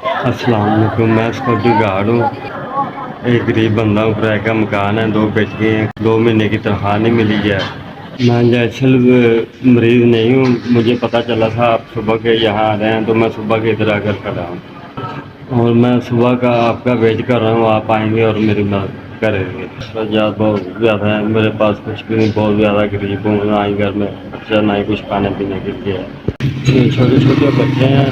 السلام علیکم، میں سکورٹی گارڈ ہوں۔ ایک غریب بندہ ہوں، کرائے کا مکان ہے، 2 بیٹے ہیں، 2 مہینے کی تنخواہ نہیں ملی ہے۔ میں جیسل مریض نہیں ہوں، مجھے پتہ چلا تھا آپ صبح کے یہاں آ رہے ہیں تو میں صبح کے ادھر آ کر کھڑا ہوں، اور میں صبح کا آپ کا ویٹ کر رہا ہوں، آپ آئیں گے اور میری مدد کریں گے۔ اخراجات بہت زیادہ ہیں، میرے پاس کچھ بھی نہیں، بہت زیادہ غریب ہوں، نہ ہی گھر میں بچہ، نہ ہی کچھ کھانے پینے کے لیے ہے۔ یہ چھوٹے چھوٹے بچے ہیں،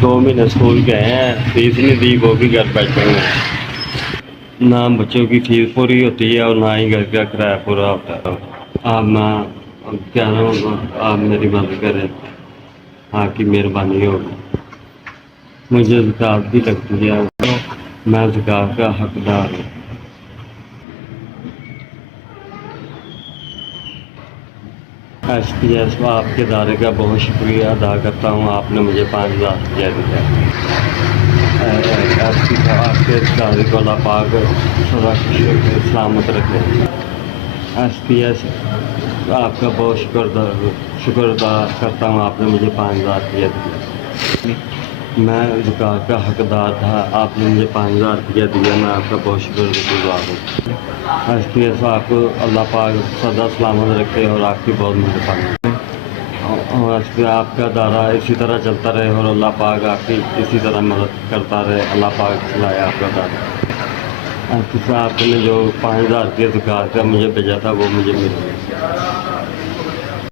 2 مہینے اسکول گئے ہیں، فیس نہیں دی، وہ بھی گھر بیٹھے ہوئے ہیں۔ نہ بچوں کی فیس پوری ہوتی ہے اور نہ ہی گھر کا کرایہ پورا ہوتا ہے۔ آپ میں کہہ رہا ہوں آپ میری مدد کریں، آپ کی مہربانی ہوگی۔ مجھے زکوٰۃ بھی لگتی ہے، میں زکوٰۃ کا حقدار ہوں۔ ایس پی ایس کو آپ کے ادارے کا بہت شکریہ ادا کرتا ہوں، آپ نے مجھے 5,000 روپیہ دیا۔ ایس پی صاحب، آپ کے ادارے کو اللہ پاک سدا سلامت رکھے۔ ایس پی ایس آپ کا بہت شکر ادا کرتا ہوں، آپ نے مجھے 5,000 روپیہ دیا۔ میں زکوٰۃ کا حقدار تھا، آپ نے مجھے 5,000 روپیہ دیا، میں آپ کا بہت شکر گزار ہوں۔ ایس پی ایس آپ کو اللہ پاک سدا سلامت رکھے اور آپ کی بہت مہربانی، اور ایس پی آپ کا ادارہ اسی طرح چلتا رہے اور اللہ پاک آپ کی اسی طرح مدد کرتا رہے، اللہ پاک چلائے آپ کا ادارہ۔ ایس پی صاحب نے جو 5,000 روپیہ زکوٰۃ کا مجھے بھیجا تھا وہ مجھے مل گیا۔